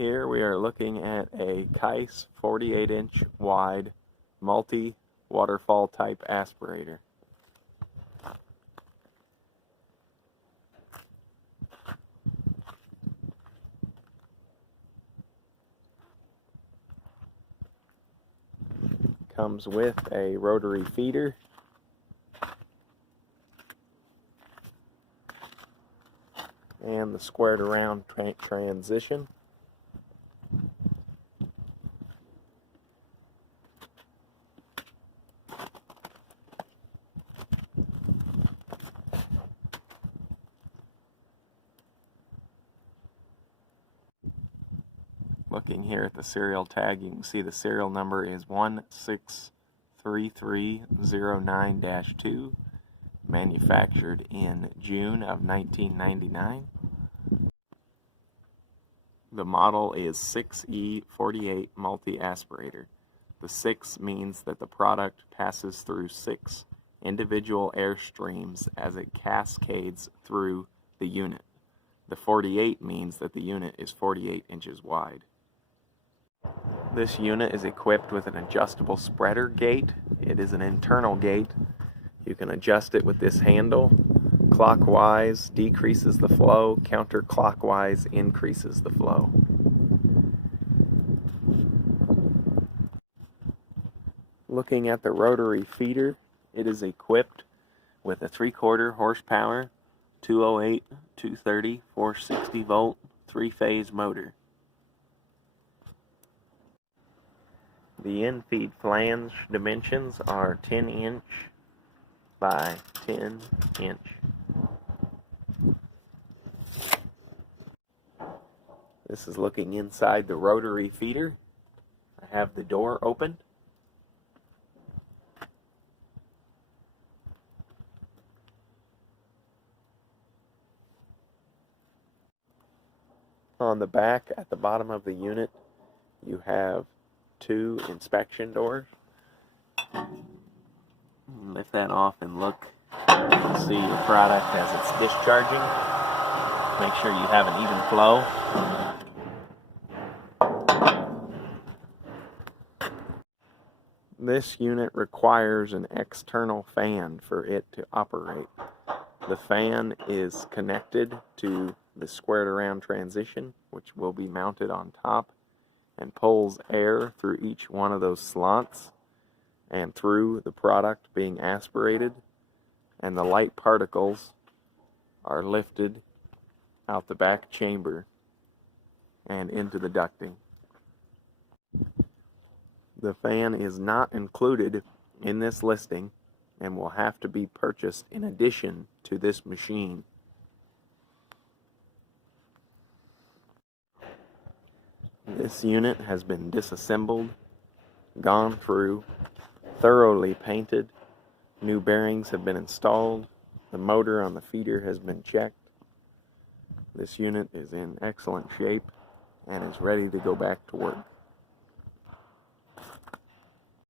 Here we are looking at a Kice 48-inch wide multi-waterfall type aspirator. Comes with a rotary feeder, and the squared around transition. Looking here at the serial tag, you can see the serial number is 163309-2, manufactured in June of 1999. The model is 6E48 multi-aspirator. The 6 means that the product passes through 6 individual air streams as it cascades through the unit. The 48 means that the unit is 48 inches wide. This unit is equipped with an adjustable spreader gate. It is an internal gate. You can adjust it with this handle. Clockwise decreases the flow, counterclockwise increases the flow. Looking at the rotary feeder, it is equipped with a 3/4 horsepower, 208, 230, 460 volt, 3-phase motor. The in-feed flange dimensions are 10-inch by 10-inch. This is looking inside the rotary feeder. I have the door open. On the back, at the bottom of the unit, you have 2 inspection doors. Lift that off and look. You can see your product as it's discharging. Make sure you have an even flow. This unit requires an external fan for it to operate. The fan is connected to the squared around transition, which will be mounted on top, and pulls air through each one of those slots and through the product being aspirated, and the light particles are lifted out the back chamber and into the ducting. The fan is not included in this listing and will have to be purchased in addition to this machine. This unit has been disassembled, gone through, thoroughly painted, new bearings have been installed, the motor on the feeder has been checked. This unit is in excellent shape and is ready to go back to work.